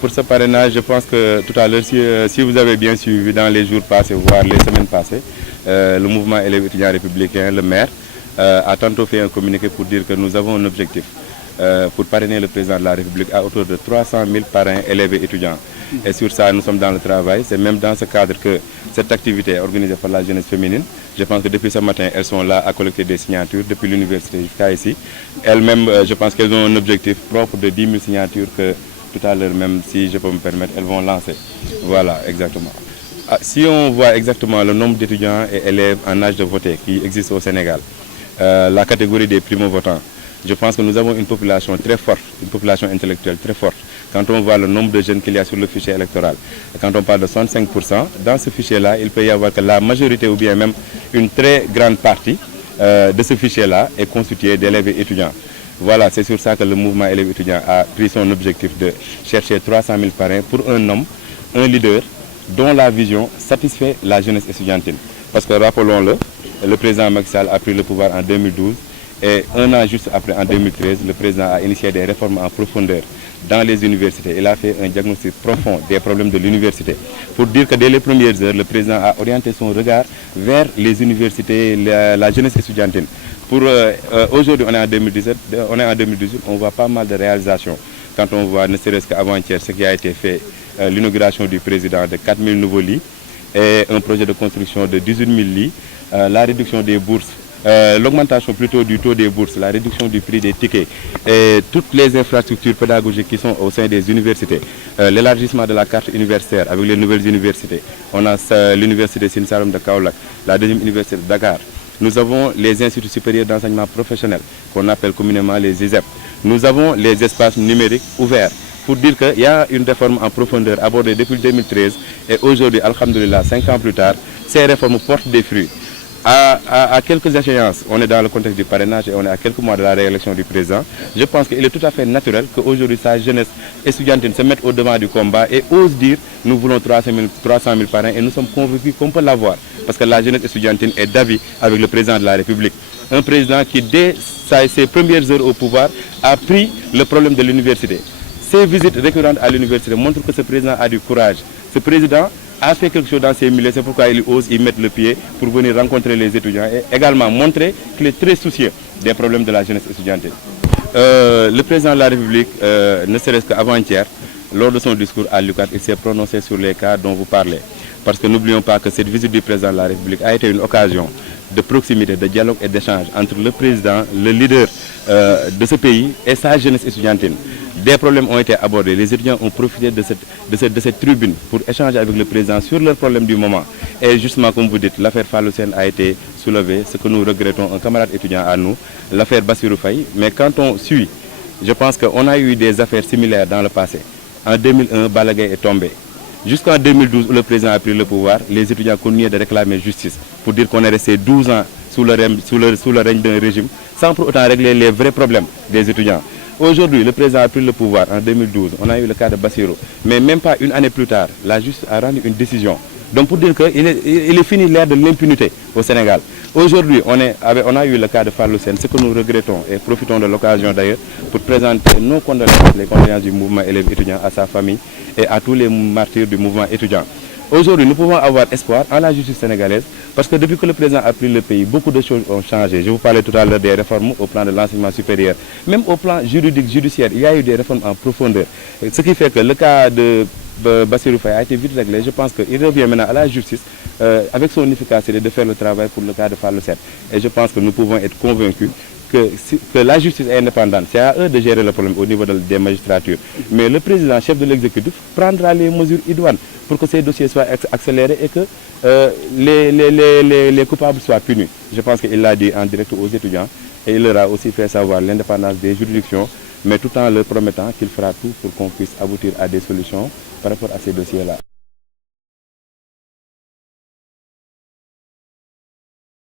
Pour ce parrainage, je pense que tout à l'heure, si vous avez bien suivi dans les jours passés, voire les semaines passées, le mouvement élèves étudiants républicain, le maire, a tantôt fait un communiqué pour dire que nous avons un objectif pour parrainer le président de la République à hauteur de 300 000 parrains élèves et étudiants. Et sur ça, nous sommes dans le travail. C'est même dans ce cadre que cette activité est organisée par la jeunesse féminine. Je pense que depuis ce matin, elles sont là à collecter des signatures, depuis l'université jusqu'à ici. Elles-mêmes, je pense qu'elles ont un objectif propre de 10 000 signatures que tout à l'heure même, si je peux me permettre, elles vont lancer. Voilà, exactement. Si on voit exactement le nombre d'étudiants et élèves en âge de voter qui existe au Sénégal, la catégorie des primo-votants, je pense que nous avons une population très forte, une population intellectuelle très forte. Quand on voit le nombre de jeunes qu'il y a sur le fichier électoral, et quand on parle de 65%, dans ce fichier-là, il peut y avoir que la majorité ou bien même une très grande partie de ce fichier-là est constituée d'élèves et étudiants. Voilà, c'est sur ça que le mouvement élèves étudiants a pris son objectif de chercher 300 000 parrains pour un homme, un leader, dont la vision satisfait la jeunesse estudiantine. Parce que rappelons-le, le président Macky Sall a pris le pouvoir en 2012 et un an juste après, en 2013, le président a initié des réformes en profondeur dans les universités. Il a fait un diagnostic profond des problèmes de l'université. Pour dire que dès les premières heures, le président a orienté son regard vers les universités, la jeunesse estudiantine. Aujourd'hui, on est en 2017, on voit pas mal de réalisations. Quand on voit, ne serait-ce qu'avant-hier, ce qui a été fait, l'inauguration du président de 4 000 nouveaux lits et un projet de construction de 18 000 lits, la réduction des bourses, l'augmentation plutôt du taux des bourses, la réduction du prix des tickets et toutes les infrastructures pédagogiques qui sont au sein des universités, l'élargissement de la carte universitaire avec les nouvelles universités. On a l'université Sine Saloum de Kaolack, la deuxième université de Dakar. Nous avons les instituts supérieurs d'enseignement professionnel qu'on appelle communément les ISEP. Nous avons les espaces numériques ouverts. Pour dire qu'il y a une réforme en profondeur abordée depuis 2013 et aujourd'hui, alhamdoulilah, 5 ans plus tard, ces réformes portent des fruits. À quelques échéances, on est dans le contexte du parrainage et on est à quelques mois de la réélection du président. Je pense qu'il est tout à fait naturel qu'aujourd'hui sa jeunesse estudiantine se mette au devant du combat et ose dire nous voulons 300 000 parrains et nous sommes convaincus qu'on peut l'avoir. Parce que la jeunesse estudiantine est d'avis avec le président de la République. Un président qui, dès ses premières heures au pouvoir, a pris le problème de l'université. Ces visites récurrentes à l'université montrent que ce président a du courage. Ce président a fait quelque chose dans ces milieux, c'est pourquoi il ose y mettre le pied pour venir rencontrer les étudiants et également montrer qu'il est très soucieux des problèmes de la jeunesse estudiantine. Le président de la République, ne serait-ce qu'avant-hier, lors de son discours à l'UQAD, il s'est prononcé sur les cas dont vous parlez. Parce que n'oublions pas que cette visite du président de la République a été une occasion de proximité, de dialogue et d'échange entre le président, le leader de ce pays et sa jeunesse estudiantine. Des problèmes ont été abordés. Les étudiants ont profité de cette tribune pour échanger avec le président sur leurs problèmes du moment. Et justement, comme vous dites, l'affaire Fallou Sène a été soulevée, ce que nous regrettons, un camarade étudiant à nous, l'affaire Bassirou Faye. Mais quand on suit, je pense qu'on a eu des affaires similaires dans le passé. En 2001, Balagay est tombé. Jusqu'en 2012, où le président a pris le pouvoir, les étudiants continuaient de réclamer justice pour dire qu'on est resté 12 ans sous le règne d'un régime sans pour autant régler les vrais problèmes des étudiants. Aujourd'hui, le président a pris le pouvoir en 2012, on a eu le cas de Bassirou, mais même pas une année plus tard, la justice a rendu une décision. Donc pour dire qu'il est fini l'ère de l'impunité au Sénégal. Aujourd'hui, on a eu le cas de Fallou Sène, ce que nous regrettons et profitons de l'occasion d'ailleurs pour présenter nos condoléances, les condoléances du mouvement élèves étudiants à sa famille et à tous les martyrs du mouvement étudiant. Aujourd'hui, nous pouvons avoir espoir en la justice sénégalaise parce que depuis que le président a pris le pays, beaucoup de choses ont changé. Je vous parlais tout à l'heure des réformes au plan de l'enseignement supérieur. Même au plan juridique, judiciaire, il y a eu des réformes en profondeur. Ce qui fait que le cas de Bassirou Faye a été vite réglé. Je pense qu'il revient maintenant à la justice avec son efficacité de faire le travail pour le cas de Fallou Sène. Et je pense que nous pouvons être convaincus que la justice est indépendante. C'est à eux de gérer le problème au niveau des magistratures. Mais le président, chef de l'exécutif, prendra les mesures idoines pour que ces dossiers soient accélérés et que les coupables soient punis. Je pense qu'il l'a dit en direct aux étudiants et il leur a aussi fait savoir l'indépendance des juridictions, mais tout en leur promettant qu'il fera tout pour qu'on puisse aboutir à des solutions par rapport à ces dossiers-là.